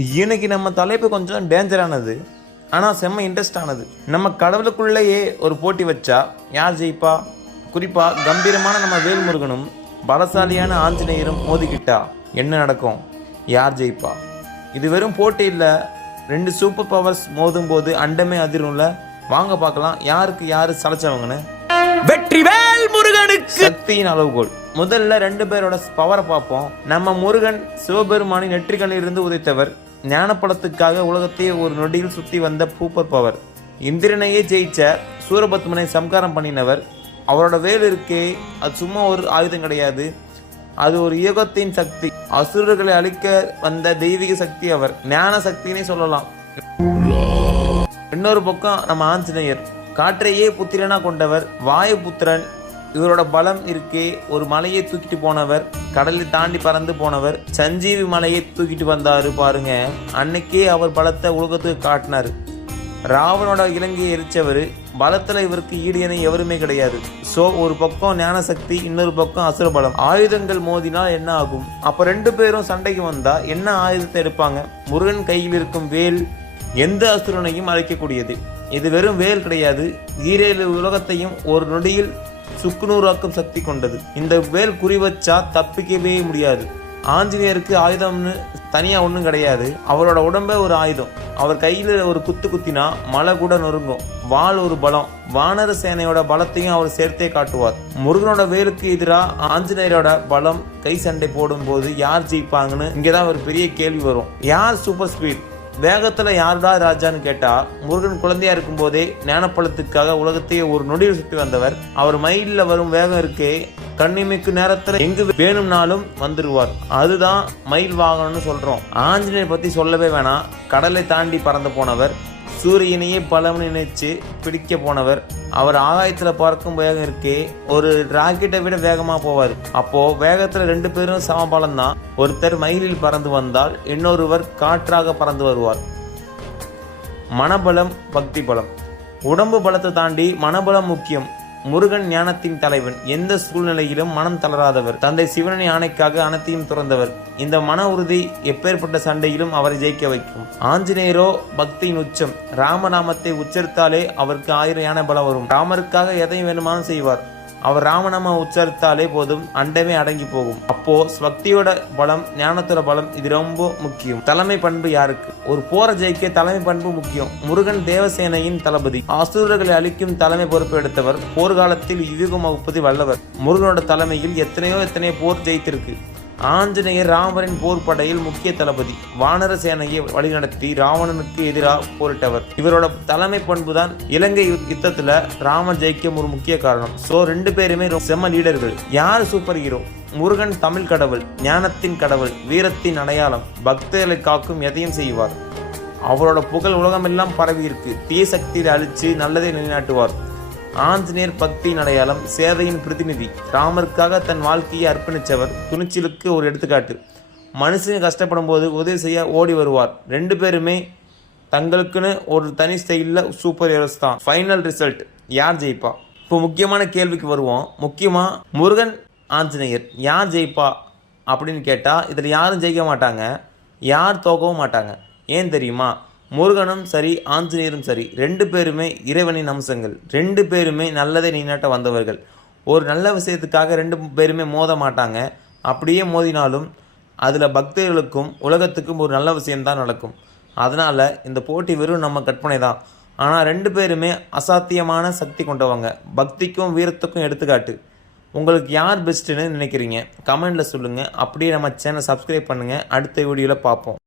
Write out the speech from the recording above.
இன்னைக்கு நம்ம தலைப்பு கொஞ்சம் டேஞ்சரானது, ஆனால் செம்ம இன்ட்ரெஸ்டானது. நம்ம கடவுளுக்குள்ளேயே ஒரு போட்டி வச்சா யார் ஜெயிப்பா? குறிப்பாக கம்பீரமான நம்ம வேல்முருகனும் பலசாலியான ஆஞ்சநேயரும் மோதிக்கிட்டா என்ன நடக்கும்? யார் ஜெயிப்பா? இது வெறும் போட்டி இல்லை, ரெண்டு சூப்பர் பவர்ஸ் மோதும் போது அண்டமே அதிரும்ல. வாங்க பார்க்கலாம் யாருக்கு யாரு சளைச்சவங்கன்னு. வெற்றிவேல் முருகனுக்கு சக்தியின் அளவுகோல். முதல்ல ரெண்டு பேரோட பவரை பார்ப்போம். நம்ம முருகன் சிவபெருமானின் நெற்றிக்கண்ணில் இருந்து உதைத்தவர். ஞானப்பழத்துக்காக உலகத்தையே ஒரு நொடியில் சுத்தி வந்த சூப்பர் பவர். இந்திரனையே ஜெயிச்ச சூரபத்மனை சம்காரம் பண்ணினவர். அவரோட வேல் இருக்கே, அது சும்மா ஒரு ஆயுதம் கிடையாது, அது ஒரு யுகத்தின் சக்தி. அசுரர்களை அழிக்க வந்த தெய்வீக சக்தி அவர். ஞான சக்தினே சொல்லலாம். இன்னொரு பக்கம் நம்ம ஆஞ்சநேயர், காற்றையே புத்திரனா கொண்டவர், வாயு புத்திரன். இவரோட பலம் இருக்கே, ஒரு மலையை தூக்கிட்டு போனவர், கடலை தாண்டி பறந்து போனவர், சஞ்சீவி மலையை தூக்கிட்டு வந்தாரு பாருங்க. அன்னைக்கே அவர் பலத்தை உலகத்துக்கு காட்டினாரு. ராவனோட இலங்கையை எரிச்சவர். பலத்துல இவருக்கு ஈடு என எவருமே கிடையாது. சோ ஒரு பக்கம் ஞான சக்தி, இன்னொரு பக்கம் அசுர பலம். ஆயுதங்கள் மோதினால் என்ன ஆகும்? அப்ப ரெண்டு பேரும் சண்டைக்கு வந்தா என்ன ஆயுதத்தை எடுப்பாங்க? முருகன் கையில் இருக்கும் வேல் எந்த அசுரனையும் அழைக்கக்கூடியது. இது வெறும் வேல் கிடையாது, ஈரேழு உலகத்தையும் ஒரு நொடியில் சுக்குநூறாக்கும் சக்தி கொண்டது. இந்த வேல் குறி வச்சா தப்பிக்கவே முடியாது. ஆஞ்சநேயருக்கு ஆயுதம்னு தனியா ஒன்றும் கிடையாது. அவரோட உடம்பே ஒரு ஆயுதம். அவர் கையில ஒரு குத்து குத்தினா மலை கூட நொறுங்கும். வாள் ஒரு பலம். வானர சேனையோட பலத்தையும் அவர் சேர்த்தே காட்டுவார். முருகனோட வேலுக்கு எதிராக ஆஞ்சநேயரோட பலம் கை சண்டை போடும் போது யார் ஜெயிப்பாங்கன்னு இங்கதான் ஒரு பெரிய கேள்வி வரும். யார் சூப்பர் ஸ்பீட்? வேகத்துல யாருடா ராஜான்னு கேட்டா, முருகன் குழந்தையா இருக்கும் போதே ஞானப்பழத்துக்காக உலகத்தையே ஒரு நொடியில் சுற்றி வந்தவர். அவர் மயிலில் வரும் வேகம் இருக்கே, கண்ணிமைக்கு நேரத்துல எங்கு வேணும்னாலும் வந்துருவார். அதுதான் மயில் வாகனம்னு சொல்றோம். ஆஞ்சநேயர் பத்தி சொல்லவே வேணாம். கடலை தாண்டி பறந்து போனவர், சூரியனையே பலம் நினைச்சு பிடிக்க போனவர். அவர் ஆகாயத்துல பறக்கும் வேகம் இருக்கே, ஒரு ராக்கெட்டை விட வேகமா போவார். அப்போ வேகத்துல ரெண்டு பேரும் சமபலம் தான். ஒருத்தர் மயிலில் பறந்து வந்தால் இன்னொருவர் காற்றாக பறந்து வருவார். மனபலம், பக்தி பலம். உடம்பு பலத்தை தாண்டி மனபலம் முக்கியம். முருகன் ஞானத்தின் தலைவன். எந்த சூழ்நிலையிலும் மனம் தளராதவர். தந்தை சிவனின் ஆணைக்காக அனைத்தையும் துறந்தவர். இந்த மன உறுதி எப்பேற்பட்ட சண்டையிலும் அவரை ஜெயிக்க வைக்கும். ஆஞ்சநேயரோ பக்தியின் உச்சம். ராமநாமத்தை உச்சரித்தாலே அவருக்கு 1000 யானை பலம் வரும். ராமருக்காக எதையும் வேணுமானும் செய்வார். அவர் ராமநாம உச்சரித்தாலே போதும், அண்டமே அடங்கி போகும். அப்போ பக்தியோட பலம், ஞானத்தோட பலம், இது ரொம்ப முக்கியம். தலைமை பண்பு யாருக்கு? ஒரு போரை ஜெயிக்க தலைமை பண்பு முக்கியம். முருகன் தேவசேனையின் தளபதி. அசுரர்களை அழிக்கும் தலைமை பொறுப்பு எடுத்தவர். போர்க்காலத்தில் யுகம் வகுப்பது வல்லவர். முருகனோட தலைமையில் எத்தனையோ போர் ஜெயித்திருக்கு. ஆஞ்சநேயர் ராமரின் போர் படையில் முக்கிய தளபதி. வானர சேனையை வழிநடத்தி ராவணனுக்கு எதிராக போரிட்டவர். இவரோட தலைமை பண்பு தான் இலங்கை யுத்தத்துல ராமன் ஜெயிக்க ஒரு முக்கிய காரணம். சோ ரெண்டு பேருமே செம்ம லீடர்கள். யார் சூப்பர் ஹீரோ? முருகன் தமிழ் கடவுள், ஞானத்தின் கடவுள், வீரத்தின் அடையாளம், பக்தர்களை காக்கும் எதையும் செய்வார். அவரோட புகழ் உலகமெல்லாம் பரவி இருக்கு. தீய சக்தியை அழிச்சு நல்லதை நிலைநாட்டுவார். ஆஞ்சநேயர் பக்தியின் அடையாளம், சேவையின் பிரதிநிதி. ராமருக்காக தன் வாழ்க்கையை அர்ப்பணித்தவர். துணிச்சலுக்கு ஒரு எடுத்துக்காட்டு. மனுஷங்க கஷ்டப்படும் போது உதவி செய்ய ஓடி வருவார். ரெண்டு பேருமே தங்களுக்குன்னு ஒரு தனி ஸ்டைலில் சூப்பர் ஹீரோஸ் தான். ஃபைனல் ரிசல்ட் யார் ஜெயிப்பா? இப்போ முக்கியமான கேள்விக்கு வருவோம். முக்கியமாக முருகன், ஆஞ்சநேயர் யார் ஜெயிப்பா அப்படின்னு கேட்டால் இதில் யாரும் ஜெயிக்க மாட்டாங்க, யார் தோக்கவும் மாட்டாங்க. ஏன் தெரியுமா? முருகனும் சரி, ஆஞ்சநேயரும் சரி, ரெண்டு பேருமே இறைவனின் அம்சங்கள். ரெண்டு பேருமே நல்லதை நிலைநாட்ட வந்தவர்கள். ஒரு நல்ல விஷயத்துக்காக ரெண்டு பேருமே மோத மாட்டாங்க. அப்படியே மோதினாலும் அதில் பக்தர்களுக்கும் உலகத்துக்கும் ஒரு நல்ல விஷயம்தான் நடக்கும். அதனால் இந்த போட்டி வெறும் நம்ம கற்பனை தான். ஆனால் ரெண்டு பேருமே அசாத்தியமான சக்தி கொண்டவங்க. பக்திக்கும் வீரத்துக்கும் எடுத்துக்காட்டு. உங்களுக்கு யார் பெஸ்ட்டுன்னு நினைக்கிறீங்க? கமெண்டில் சொல்லுங்கள். அப்படியே நம்ம சேனல் சப்ஸ்கிரைப் பண்ணுங்கள். அடுத்த வீடியோவில் பார்ப்போம்.